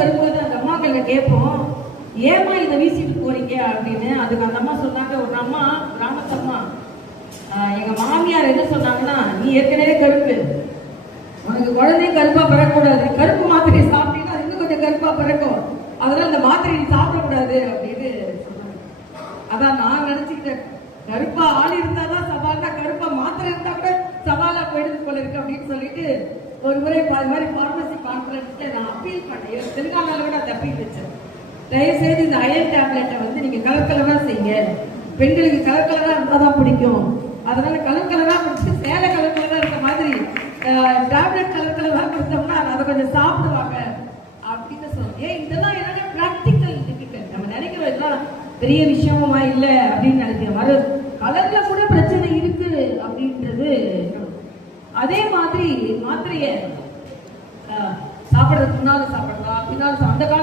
வரும்போது அந்த அம்மாக்களை கேட்போம், ஏமா இதை வீசிட்டு போறீங்க அப்படின்னு. அதுக்கு அந்த அம்மா சொன்னாங்க, ஒரு அம்மா கிராமத்து அம்மா, எங்க மாமியார் என்ன சொன்னாங்கன்னா, நீ ஏற்கனவே கருப்பு, உனக்கு குழந்தையும் கருப்பா பிறக்கக்கூடாது, கருப்பு மாத்திரை சாப்பிட்டீங்கன்னா இன்னும் கொஞ்சம் கருப்பா பிறக்கும், அதனால இந்த மாத்திரை நீ சாப்பிடக்கூடாது அப்படின்னு சொன்னாங்க. அதான் நான் நினைச்சுக்கிட்டேன், கருப்பா ஆள் இருந்தாதான் சவால்னா கருப்பா மாத்திரை இருந்தா கூட சவாலா போயிடுது போல இருக்கு அப்படின்னு சொல்லிட்டு ஒரு முறை அது மாதிரி பார்மசி கான்ஃபரன்ஸ்ல நான் அப்பீல் பண்ணேன். தெலுங்கானால கூட அதை அப்பீல் வச்சேன். தயவு செய்து இந்த அயன் டேப்லெட்டை வந்து நீங்க கலர் கலரா செய்யுங்க, பெண்களுக்கு கலர் கலரா இருந்தாதான் பிடிக்கும், அதனால கலர் கலரா கொடுத்து சேலை கலர் கலரா இருக்க மாதிரி டேப்லெட் கலர் கலரா கொடுத்தோம்னா அதை கொஞ்சம் சாப்பிடுவாங்க அப்படின்னு சொன்னேன். இதெல்லாம் என்னன்னா பிராக்டிக்கல் டிஃபிகல்ட். நம்ம நினைக்கிறோம் இதெல்லாம் பெரிய விஷயமா இல்லை அப்படின்னு நினைக்கிறோம். கலர்ல கூட பிரச்சனை இருக்கு அப்படின்றது. அதே மாதிரி மாத்திரைய சாப்பிடறதுக்கு முன்னால சாப்பிடலாம், பின்னால அந்த காலத்துல